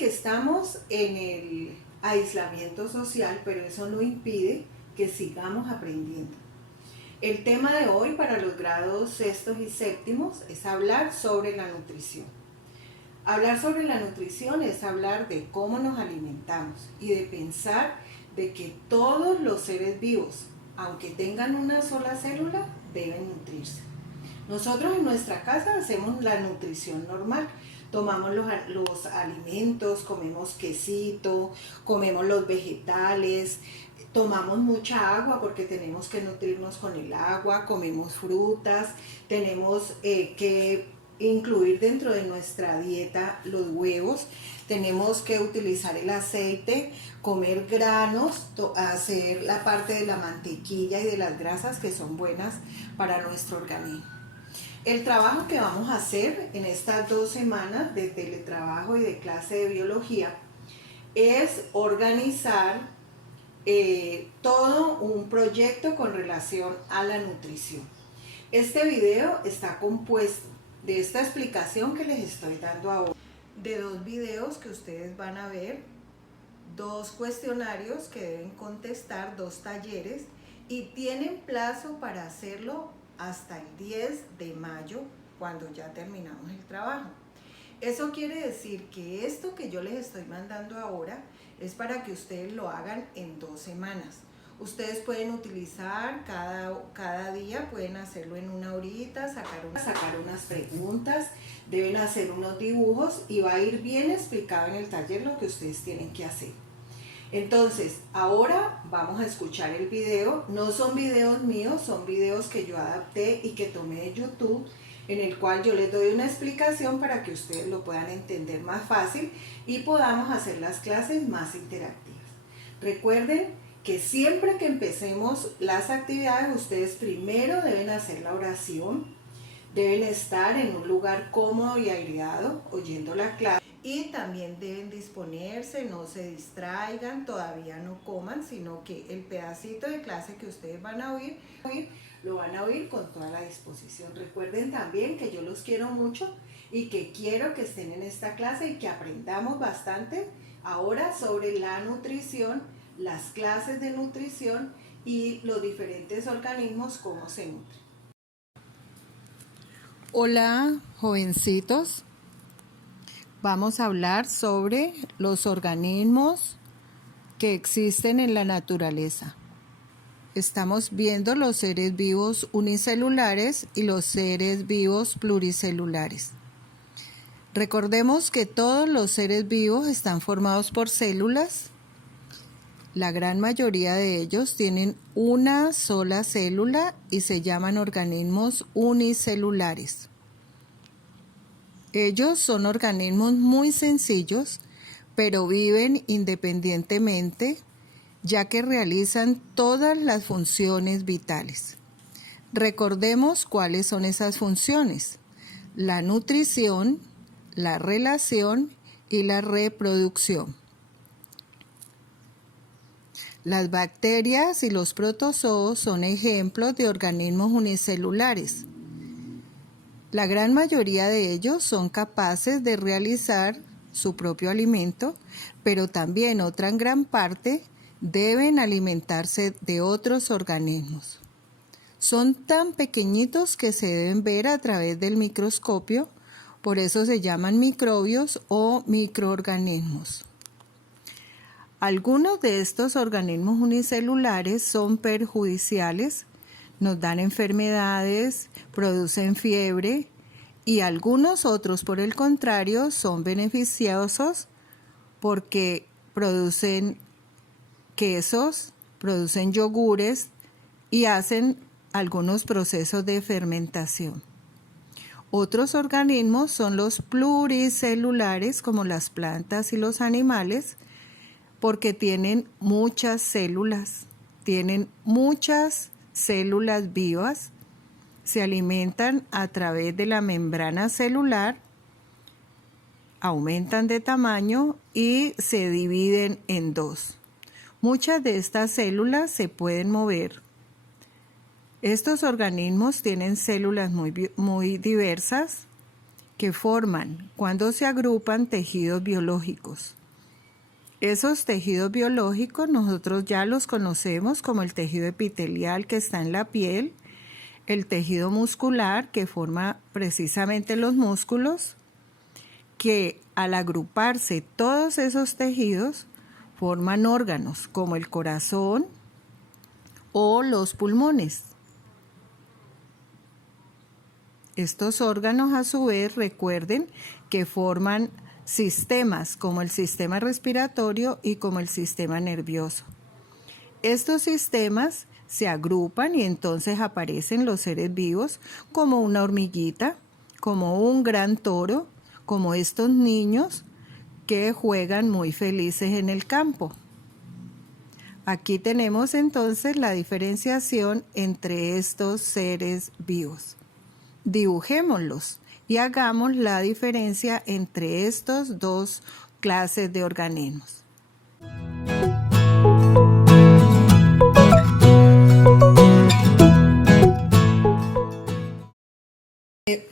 que estamos en el aislamiento social, pero eso no impide que sigamos aprendiendo. El tema de hoy para los grados sextos y séptimos es hablar sobre la nutrición. Hablar sobre la nutrición es hablar de cómo nos alimentamos y de pensar de que todos los seres vivos, aunque tengan una sola célula, deben nutrirse. Nosotros en nuestra casa hacemos la nutrición normal. Tomamos los alimentos, comemos quesito, comemos los vegetales, tomamos mucha agua porque tenemos que nutrirnos con el agua, comemos frutas, tenemos que incluir dentro de nuestra dieta los huevos, tenemos que utilizar el aceite, comer granos, hacer la parte de la mantequilla y de las grasas que son buenas para nuestro organismo. El trabajo que vamos a hacer en estas 2 semanas de teletrabajo y de clase de biología es organizar todo un proyecto con relación a la nutrición. Este video está compuesto de esta explicación que les estoy dando ahora, de 2 videos que ustedes van a ver, 2 cuestionarios que deben contestar, 2 talleres, y tienen plazo para hacerlo hasta el 10 de mayo, cuando ya terminamos el trabajo. Eso quiere decir que esto que yo les estoy mandando ahora es para que ustedes lo hagan en 2 semanas. Ustedes pueden utilizar cada día, pueden hacerlo en 1 horita, sacar unas preguntas, deben hacer unos dibujos y va a ir bien explicado en el taller lo que ustedes tienen que hacer. Entonces, ahora vamos a escuchar el video. No son videos míos, son videos que yo adapté y que tomé de YouTube, en el cual yo les doy una explicación para que ustedes lo puedan entender más fácil y podamos hacer las clases más interactivas. Recuerden que siempre que empecemos las actividades, ustedes primero deben hacer la oración, deben estar en un lugar cómodo y aireado, oyendo la clase, y también deben disponerse, no se distraigan, todavía no coman, sino que el pedacito de clase que ustedes van a oír, lo van a oír con toda la disposición. Recuerden también que yo los quiero mucho y que quiero que estén en esta clase y que aprendamos bastante ahora sobre la nutrición, las clases de nutrición y los diferentes organismos, cómo se nutren. Hola, jovencitos. Vamos a hablar sobre los organismos que existen en la naturaleza. Estamos viendo los seres vivos unicelulares y los seres vivos pluricelulares. Recordemos que todos los seres vivos están formados por células. La gran mayoría de ellos tienen una sola célula y se llaman organismos unicelulares. Ellos son organismos muy sencillos, pero viven independientemente, ya que realizan todas las funciones vitales. Recordemos cuáles son esas funciones: la nutrición, la relación y la reproducción. Las bacterias y los protozoos son ejemplos de organismos unicelulares. La gran mayoría de ellos son capaces de realizar su propio alimento, pero también otra gran parte deben alimentarse de otros organismos. Son tan pequeñitos que se deben ver a través del microscopio, por eso se llaman microbios o microorganismos. Algunos de estos organismos unicelulares son perjudiciales, nos dan enfermedades, producen fiebre, y algunos otros, por el contrario, son beneficiosos porque producen quesos, producen yogures y hacen algunos procesos de fermentación. Otros organismos son los pluricelulares, como las plantas y los animales, porque tienen muchas células vivas, se alimentan a través de la membrana celular, aumentan de tamaño y se dividen en 2. Muchas de estas células se pueden mover. Estos organismos tienen células muy diversas que forman cuando se agrupan tejidos biológicos. Esos tejidos biológicos nosotros ya los conocemos como el tejido epitelial que está en la piel, el tejido muscular que forma precisamente los músculos, que al agruparse todos esos tejidos forman órganos como el corazón o los pulmones. Estos órganos a su vez recuerden que forman sistemas como el sistema respiratorio y como el sistema nervioso. Estos sistemas se agrupan y entonces aparecen los seres vivos como una hormiguita, como un gran toro, como estos niños que juegan muy felices en el campo. Aquí tenemos entonces la diferenciación entre estos seres vivos. Dibujémoslos y hagamos la diferencia entre estos dos clases de organismos.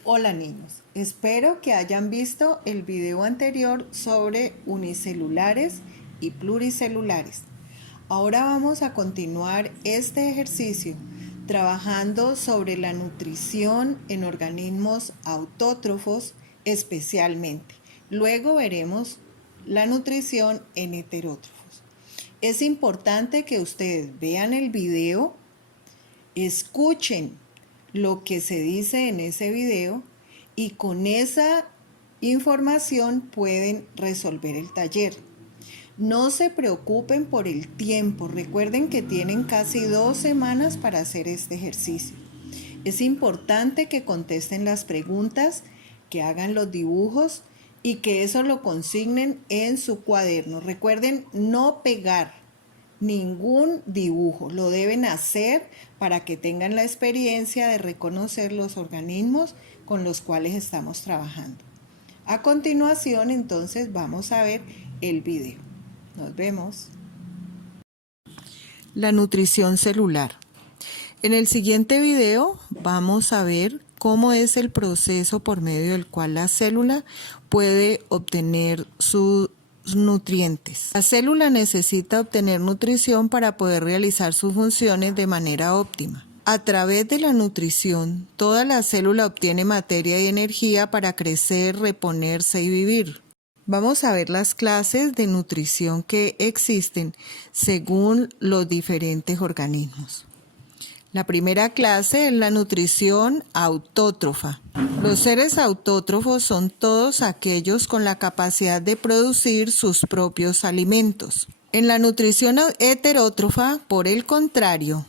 Hola niños, espero que hayan visto el video anterior sobre unicelulares y pluricelulares. Ahora vamos a continuar este ejercicio trabajando sobre la nutrición en organismos autótrofos especialmente. Luego veremos la nutrición en heterótrofos. Es importante que ustedes vean el video, escuchen lo que se dice en ese video y con esa información pueden resolver el taller. No se preocupen por el tiempo, recuerden que tienen casi 2 semanas para hacer este ejercicio. Es importante que contesten las preguntas, que hagan los dibujos y que eso lo consignen en su cuaderno. Recuerden no pegar ningún dibujo, lo deben hacer para que tengan la experiencia de reconocer los organismos con los cuales estamos trabajando. A continuación, entonces, vamos a ver el video. Nos vemos. La nutrición celular. En el siguiente video vamos a ver cómo es el proceso por medio del cual la célula puede obtener sus nutrientes. La célula necesita obtener nutrición para poder realizar sus funciones de manera óptima. A través de la nutrición, toda la célula obtiene materia y energía para crecer, reponerse y vivir. Vamos a ver las clases de nutrición que existen según los diferentes organismos. La primera clase es la nutrición autótrofa. Los seres autótrofos son todos aquellos con la capacidad de producir sus propios alimentos. En la nutrición heterótrofa, por el contrario,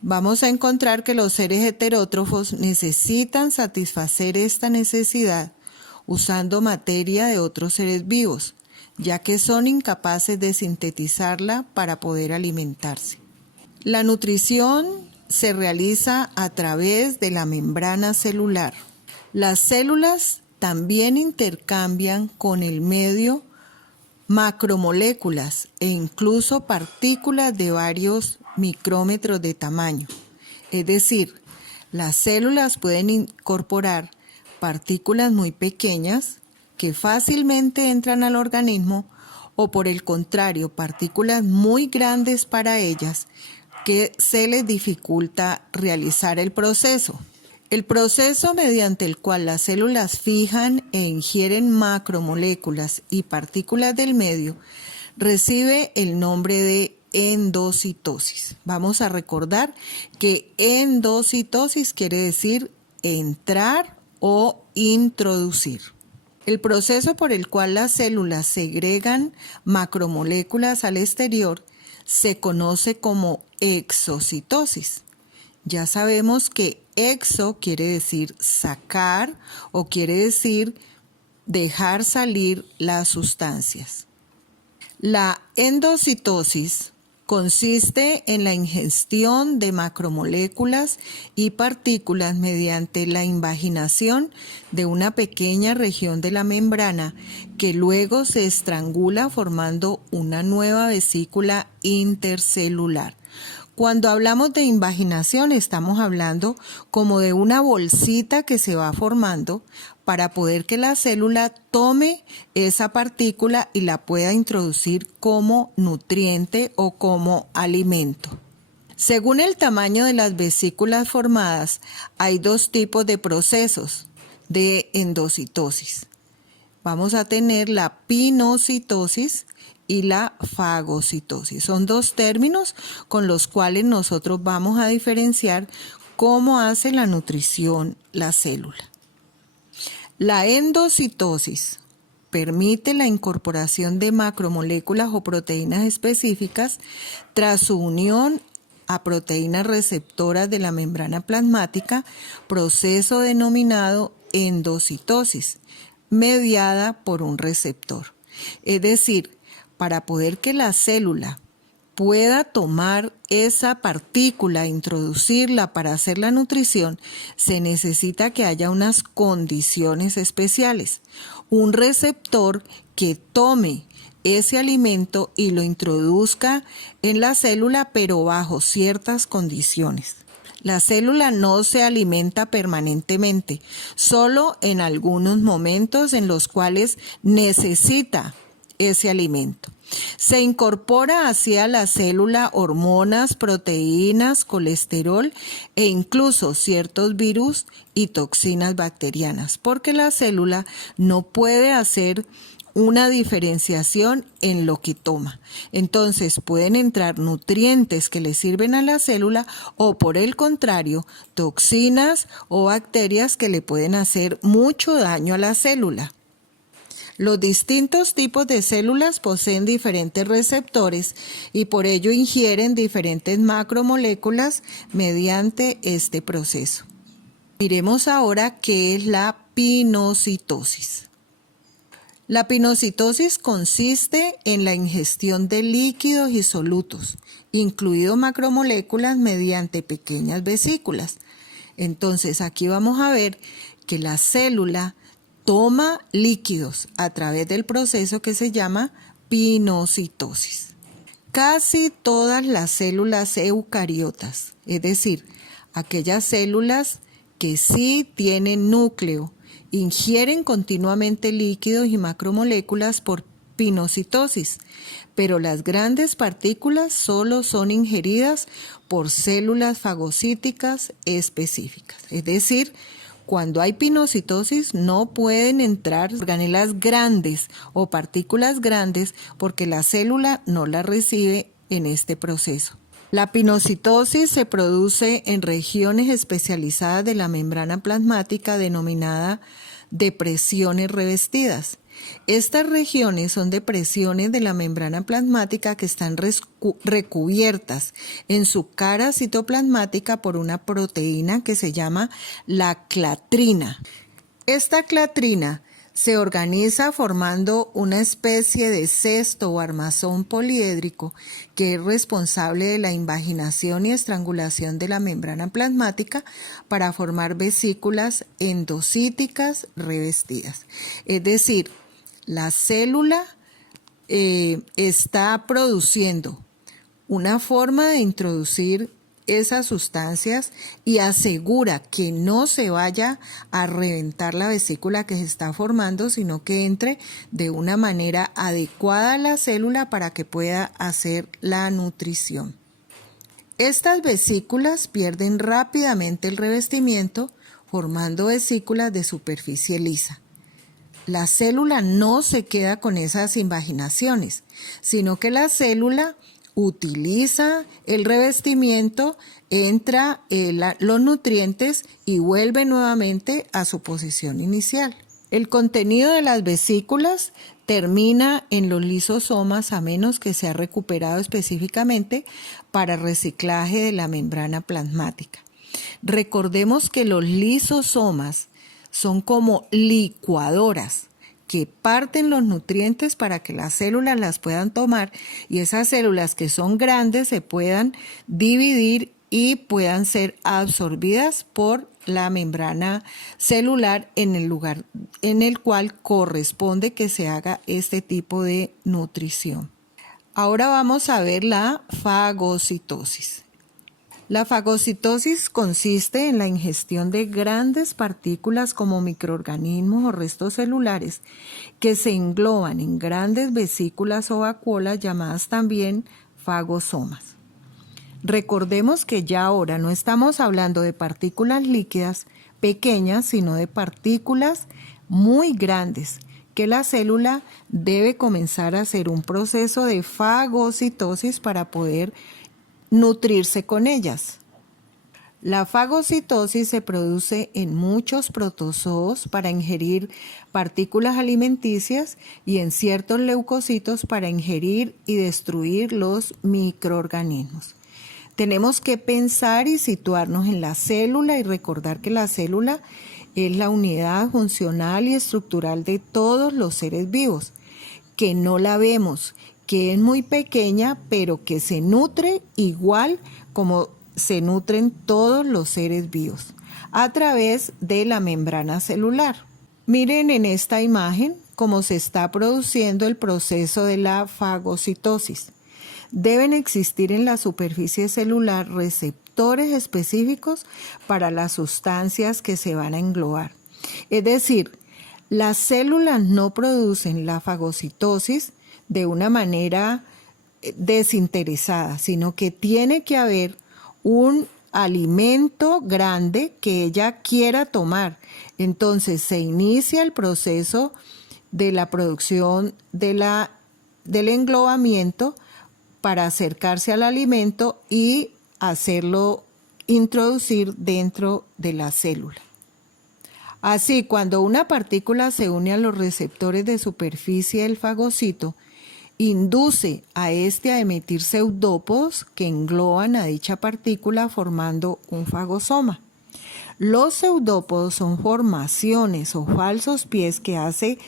vamos a encontrar que los seres heterótrofos necesitan satisfacer esta necesidad usando materia de otros seres vivos, ya que son incapaces de sintetizarla para poder alimentarse. La nutrición se realiza a través de la membrana celular. Las células también intercambian con el medio macromoléculas e incluso partículas de varios micrómetros de tamaño. Es decir, las células pueden incorporar partículas muy pequeñas que fácilmente entran al organismo o por el contrario, partículas muy grandes para ellas que se les dificulta realizar el proceso. El proceso mediante el cual las células fijan e ingieren macromoléculas y partículas del medio recibe el nombre de endocitosis. Vamos a recordar que endocitosis quiere decir entrar o introducir. El proceso por el cual las células segregan macromoléculas al exterior se conoce como exocitosis. Ya sabemos que exo quiere decir sacar o quiere decir dejar salir las sustancias. La endocitosis consiste en la ingestión de macromoléculas y partículas mediante la invaginación de una pequeña región de la membrana que luego se estrangula formando una nueva vesícula intercelular. Cuando hablamos de invaginación, estamos hablando como de una bolsita que se va formando para poder que la célula tome esa partícula y la pueda introducir como nutriente o como alimento. Según el tamaño de las vesículas formadas, hay dos tipos de procesos de endocitosis. Vamos a tener la pinocitosis y la fagocitosis. Son dos términos con los cuales nosotros vamos a diferenciar cómo hace la nutrición la célula. La endocitosis permite la incorporación de macromoléculas o proteínas específicas tras su unión a proteínas receptoras de la membrana plasmática, proceso denominado endocitosis, mediada por un receptor. Es decir, para poder que la célula pueda tomar esa partícula e introducirla para hacer la nutrición, se necesita que haya unas condiciones especiales. Un receptor que tome ese alimento y lo introduzca en la célula, pero bajo ciertas condiciones. La célula no se alimenta permanentemente, solo en algunos momentos en los cuales necesita ese alimento. Se incorpora hacia la célula hormonas, proteínas, colesterol e incluso ciertos virus y toxinas bacterianas, porque la célula no puede hacer una diferenciación en lo que toma. Entonces pueden entrar nutrientes que le sirven a la célula o por el contrario, toxinas o bacterias que le pueden hacer mucho daño a la célula. Los distintos tipos de células poseen diferentes receptores y por ello ingieren diferentes macromoléculas mediante este proceso. Miremos ahora qué es la pinocitosis. La pinocitosis consiste en la ingestión de líquidos y solutos, incluidos macromoléculas mediante pequeñas vesículas. Entonces aquí vamos a ver que la célula toma líquidos a través del proceso que se llama pinocitosis. Casi todas las células eucariotas, es decir, aquellas células que sí tienen núcleo, ingieren continuamente líquidos y macromoléculas por pinocitosis, pero las grandes partículas solo son ingeridas por células fagocíticas específicas, es decir, cuando hay pinocitosis no pueden entrar organelas grandes o partículas grandes porque la célula no las recibe en este proceso. La pinocitosis se produce en regiones especializadas de la membrana plasmática denominada depresiones revestidas. Estas regiones son depresiones de la membrana plasmática que están recubiertas en su cara citoplasmática por una proteína que se llama la clatrina. Esta clatrina se organiza formando una especie de cesto o armazón poliédrico que es responsable de la invaginación y estrangulación de la membrana plasmática para formar vesículas endocíticas revestidas. Es decir, la célula está produciendo una forma de introducir esas sustancias y asegura que no se vaya a reventar la vesícula que se está formando, sino que entre de una manera adecuada a la célula para que pueda hacer la nutrición. Estas vesículas pierden rápidamente el revestimiento, formando vesículas de superficie lisa. La célula no se queda con esas invaginaciones, sino que la célula utiliza el revestimiento, entra los nutrientes y vuelve nuevamente a su posición inicial. El contenido de las vesículas termina en los lisosomas a menos que sea recuperado específicamente para reciclaje de la membrana plasmática. Recordemos que los lisosomas son como licuadoras que parten los nutrientes para que las células las puedan tomar y esas células que son grandes se puedan dividir y puedan ser absorbidas por la membrana celular en el lugar en el cual corresponde que se haga este tipo de nutrición. Ahora vamos a ver la fagocitosis. La fagocitosis consiste en la ingestión de grandes partículas como microorganismos o restos celulares que se engloban en grandes vesículas o vacuolas llamadas también fagosomas. Recordemos que ya ahora no estamos hablando de partículas líquidas pequeñas, sino de partículas muy grandes que la célula debe comenzar a hacer un proceso de fagocitosis para poder nutrirse con ellas. La fagocitosis se produce en muchos protozoos para ingerir partículas alimenticias y en ciertos leucocitos para ingerir y destruir los microorganismos. Tenemos que pensar y situarnos en la célula y recordar que la célula es la unidad funcional y estructural de todos los seres vivos, que no la vemos, que es muy pequeña, pero que se nutre igual como se nutren todos los seres vivos, a través de la membrana celular. Miren en esta imagen cómo se está produciendo el proceso de la fagocitosis. Deben existir en la superficie celular receptores específicos para las sustancias que se van a englobar. Es decir, las células no producen la fagocitosis de una manera desinteresada, sino que tiene que haber un alimento grande que ella quiera tomar. Entonces se inicia el proceso de la producción del englobamiento para acercarse al alimento y hacerlo introducir dentro de la célula. Así, cuando una partícula se une a los receptores de superficie del fagocito, induce a este a emitir pseudópodos que engloban a dicha partícula formando un fagosoma. Los pseudópodos son formaciones o falsos pies que hace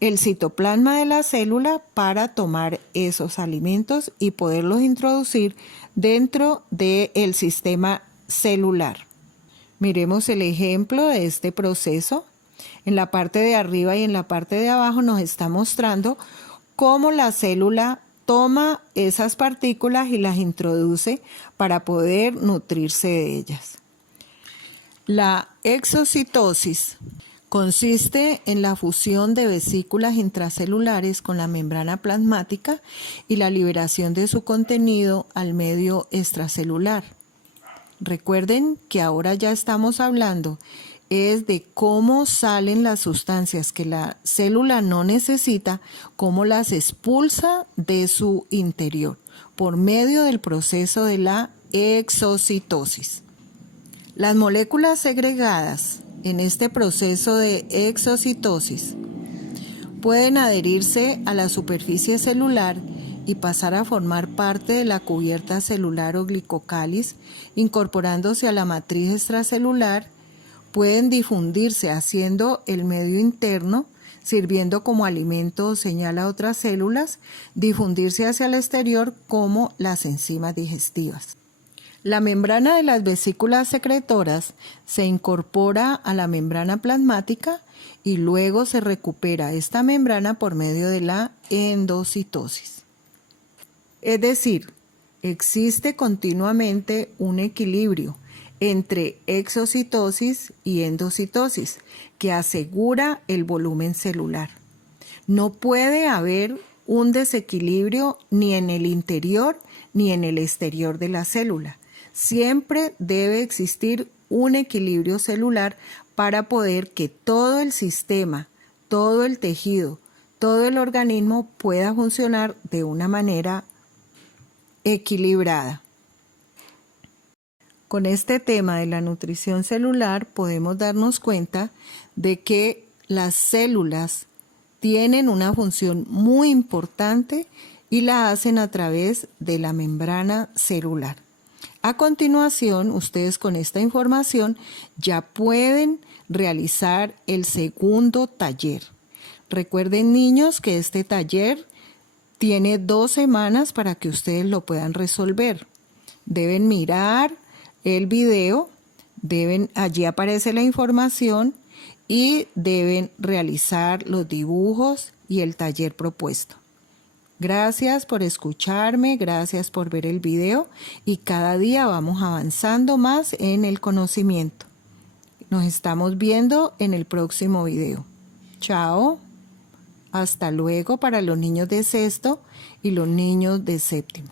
el citoplasma de la célula para tomar esos alimentos y poderlos introducir dentro del sistema celular. Miremos el ejemplo de este proceso. En la parte de arriba y en la parte de abajo nos está mostrando cómo la célula toma esas partículas y las introduce para poder nutrirse de ellas. La exocitosis consiste en la fusión de vesículas intracelulares con la membrana plasmática y la liberación de su contenido al medio extracelular. Recuerden que ahora ya estamos hablando es de cómo salen las sustancias que la célula no necesita, cómo las expulsa de su interior por medio del proceso de la exocitosis. Las moléculas segregadas en este proceso de exocitosis pueden adherirse a la superficie celular y pasar a formar parte de la cubierta celular o glicocáliz, incorporándose a la matriz extracelular. Pueden difundirse haciendo el medio interno, sirviendo como alimento o señal a otras células, difundirse hacia el exterior como las enzimas digestivas. La membrana de las vesículas secretoras se incorpora a la membrana plasmática y luego se recupera esta membrana por medio de la endocitosis. Es decir, existe continuamente un equilibrio entre exocitosis y endocitosis que asegura el volumen celular. No puede haber un desequilibrio ni en el interior ni en el exterior de la célula. Siempre debe existir un equilibrio celular para poder que todo el sistema, todo el tejido, todo el organismo pueda funcionar de una manera equilibrada. Con este tema de la nutrición celular podemos darnos cuenta de que las células tienen una función muy importante y la hacen a través de la membrana celular. A continuación, ustedes con esta información ya pueden realizar el segundo taller. Recuerden, niños, que este taller tiene 2 semanas para que ustedes lo puedan resolver. Deben mirar el video, allí aparece la información y deben realizar los dibujos y el taller propuesto. Gracias por escucharme, gracias por ver el video y cada día vamos avanzando más en el conocimiento. Nos estamos viendo en el próximo video. Chao. Hasta luego para los niños de sexto y los niños de séptimo.